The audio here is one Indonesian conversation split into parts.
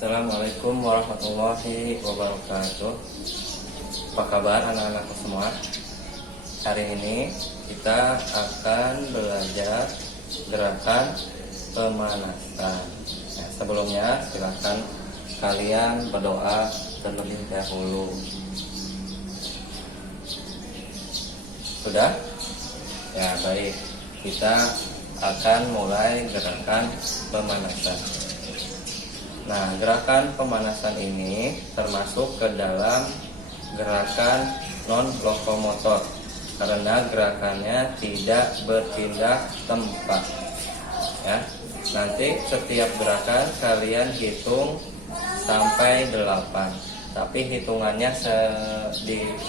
Assalamualaikum warahmatullahi wabarakatuh. Apa kabar anak-anakku semua? Hari ini kita akan belajar gerakan pemanasan. Sebelumnya silakan kalian berdoa terlebih dahulu. Sudah? Ya, baik. Kita akan mulai gerakan pemanasan. Nah, gerakan pemanasan ini termasuk ke dalam gerakan non-lokomotor karena gerakannya tidak berpindah tempat. Ya, nanti setiap gerakan kalian hitung sampai 8. Tapi hitungannya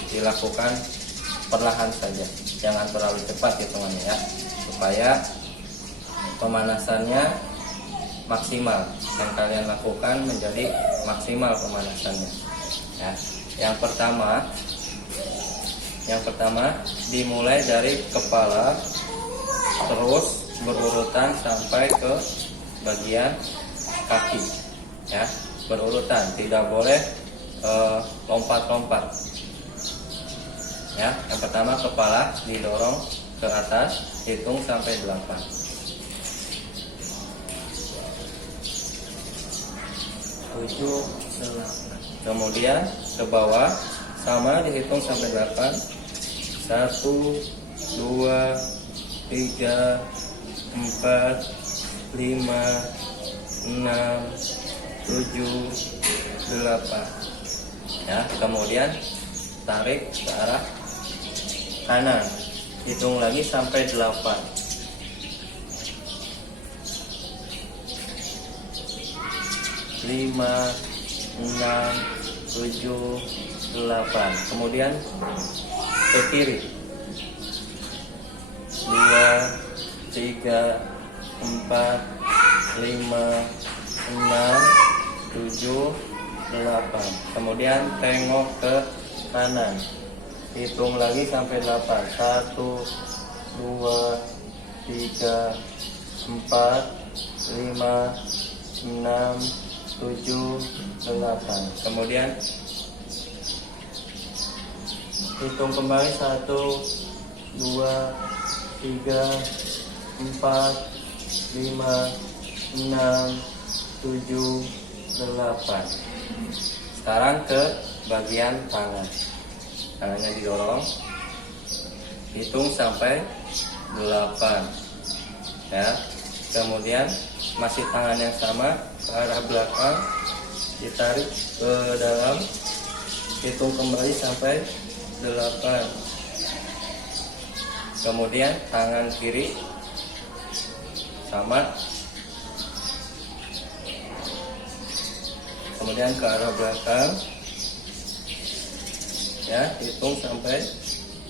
dilakukan perlahan saja, jangan terlalu cepat hitungannya ya, supaya pemanasannya maksimal yang kalian lakukan menjadi maksimal pemanasannya. Ya, yang pertama dimulai dari kepala terus berurutan sampai ke bagian kaki. Ya, berurutan, tidak boleh lompat-lompat. Ya, yang pertama kepala didorong ke atas, hitung sampai 8. 7, 8. Kemudian ke bawah sama dihitung sampai 8. 1, 2, 3, 4, 5, 6, 7, 8. Ya, kemudian tarik ke arah kanan. Hitung lagi sampai 8. 5, 6, 7, 8. Kemudian ke kiri. 2, 3, 4, 5, 6, 7, 8. Kemudian tengok ke kanan. Hitung lagi sampai 8. 1, 2, 3, 4, 5, 6, 7, 8. Kemudian hitung kembali 1, 2, 3, 4, 5, 6, 7, 8. Sekarang ke bagian tangan. Tangannya didorong, hitung sampai 8. Ya. Kemudian masih tangan yang sama ke arah belakang, ditarik ke dalam, hitung kembali sampai 8. Kemudian tangan kiri sama, kemudian ke arah belakang, ya, hitung sampai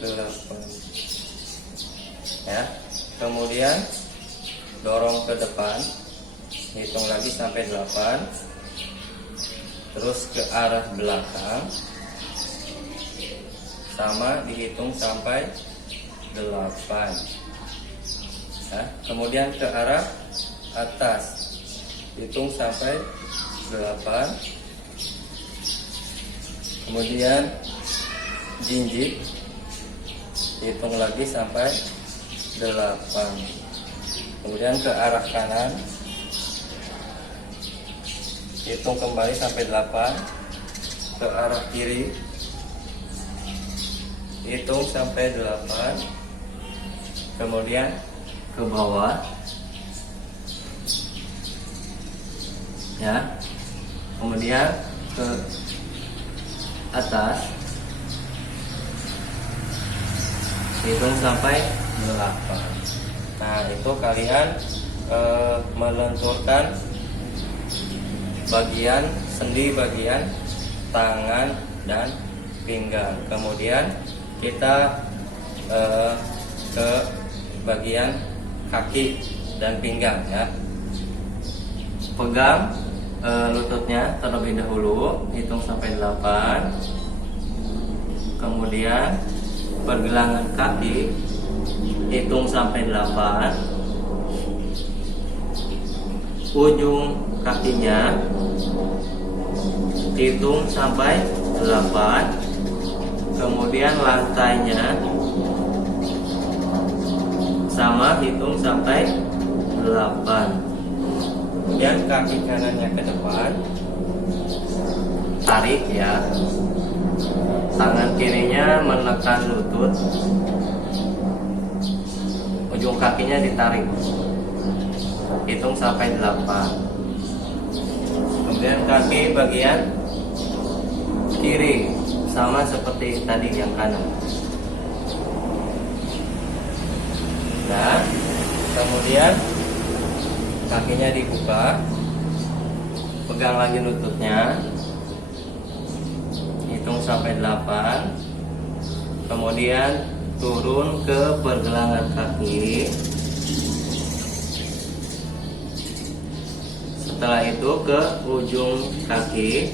8. Ya, kemudian dorong ke depan, hitung lagi sampai 8. Terus ke arah belakang, sama dihitung sampai 8. Ya, kemudian ke arah atas, hitung sampai 8. Kemudian jinjit, hitung lagi sampai 8. Kemudian ke arah kanan, hitung kembali sampai 8. Ke arah kiri, hitung sampai 8. Kemudian ke bawah, ya. Kemudian ke atas, hitung sampai 8. Nah, itu kalian melenturkan bagian sendi bagian tangan dan pinggang. Kemudian kita ke bagian kaki dan pinggang ya. Pegang lututnya terlebih dahulu, hitung sampai 8. Kemudian pergelangan kaki, hitung sampai 8. Ujung kakinya hitung sampai 8. Kemudian lantainya sama, hitung sampai 8. Kemudian kaki kanannya ke depan, tarik ya. Tangan kirinya menekan lutut, ujung kakinya ditarik, hitung sampai 8. Kemudian kaki bagian kiri sama seperti tadi yang kanan. Nah, kemudian kakinya dibuka, pegang lagi lututnya, hitung sampai 8. Kemudian turun ke pergelangan kaki. Setelah itu ke ujung kaki.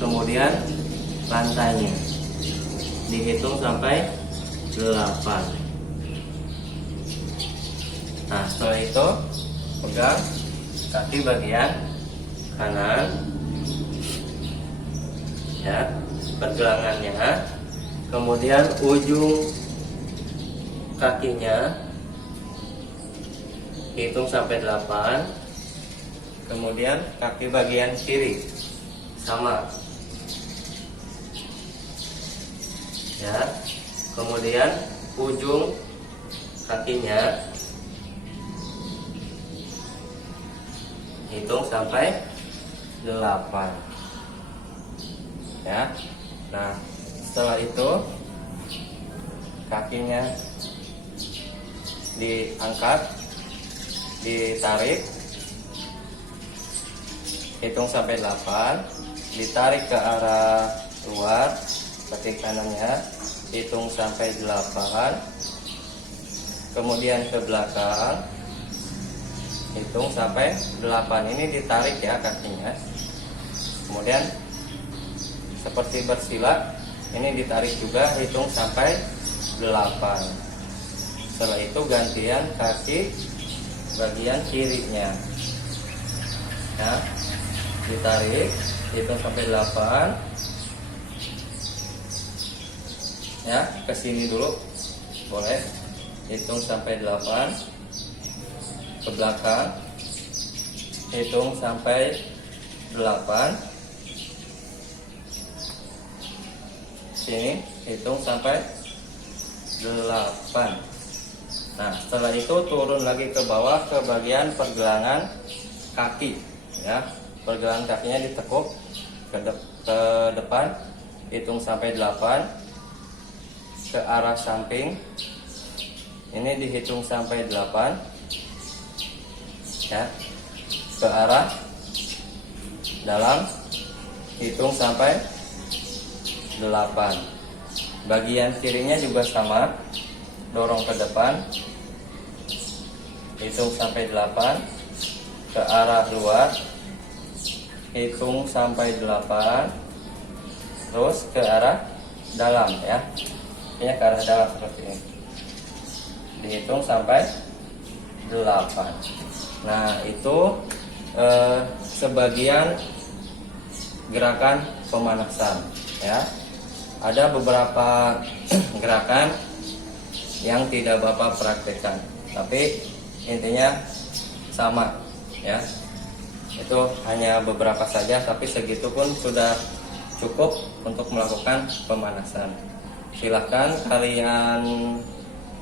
Kemudian lantainya dihitung sampai 8. Nah, setelah itu pegang kaki bagian kanan ya, pergelangannya, kemudian ujung kakinya hitung sampai 8. Kemudian kaki bagian kiri sama ya, kemudian ujung kakinya hitung sampai 8 ya. Nah, setelah itu kakinya diangkat, ditarik, hitung sampai 8, ditarik ke arah luar, kaki kanannya hitung sampai 8, kemudian ke belakang hitung sampai 8. Ini ditarik ya kakinya, kemudian seperti bersila, ini ditarik juga, hitung sampai 8. Setelah itu gantian kaki bagian kirinya ya, ditarik, hitung sampai 8 ya, ke sini dulu boleh, hitung sampai 8, ke belakang hitung sampai 8, sini hitung sampai 8. Nah, setelah itu turun lagi ke bawah ke bagian pergelangan kaki ya, pergelangan kakinya ditekuk ke depan, hitung sampai 8, ke arah samping ini dihitung sampai 8 ya, ke arah dalam hitung sampai 8. Bagian kirinya juga sama, dorong ke depan, hitung sampai 8, ke arah luar, hitung sampai 8, terus ke arah dalam ya, ini ke arah dalam seperti ini, dihitung sampai 8. Nah, itu sebagian gerakan pemanasan ya. Ada beberapa gerakan yang tidak Bapak praktekkan, tapi intinya sama ya. Itu hanya beberapa saja, tapi segitu pun sudah cukup untuk melakukan pemanasan. Silahkan kalian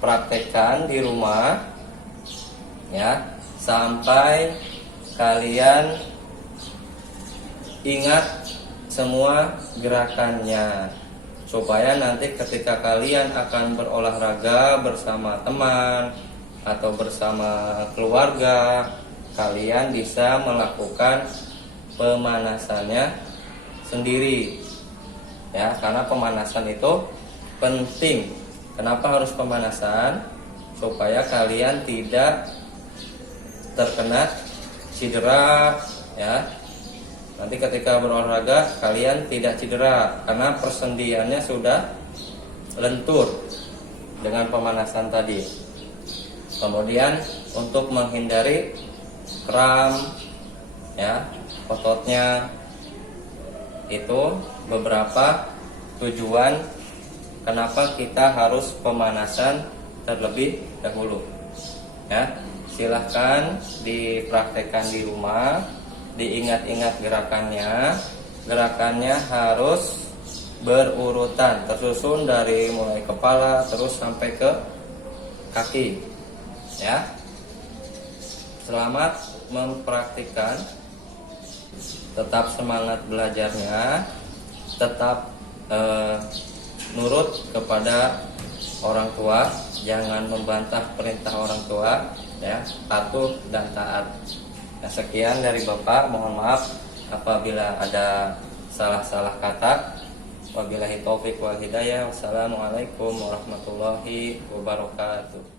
praktekkan di rumah ya, sampai kalian ingat semua gerakannya, supaya nanti ketika kalian akan berolahraga bersama teman atau bersama keluarga, kalian bisa melakukan pemanasannya sendiri ya, karena pemanasan itu penting. Kenapa harus pemanasan? Supaya kalian tidak terkena cedera ya. Nanti ketika berolahraga kalian tidak cedera karena persendiannya sudah lentur dengan pemanasan tadi. Kemudian untuk menghindari kram ya, ototnya itu beberapa tujuan kenapa kita harus pemanasan terlebih dahulu. Ya, silahkan dipraktekkan di rumah, diingat-ingat gerakannya. Gerakannya harus berurutan, tersusun dari mulai kepala terus sampai ke kaki. Ya, selamat mempraktikkan. Tetap semangat belajarnya, tetap nurut kepada orang tua, jangan membantah perintah orang tua, ya, patuh dan taat. Nah, sekian dari Bapak, mohon maaf apabila ada salah-salah kata. Wabillahi taufik wal hidayah. Wassalamualaikum warahmatullahi wabarakatuh.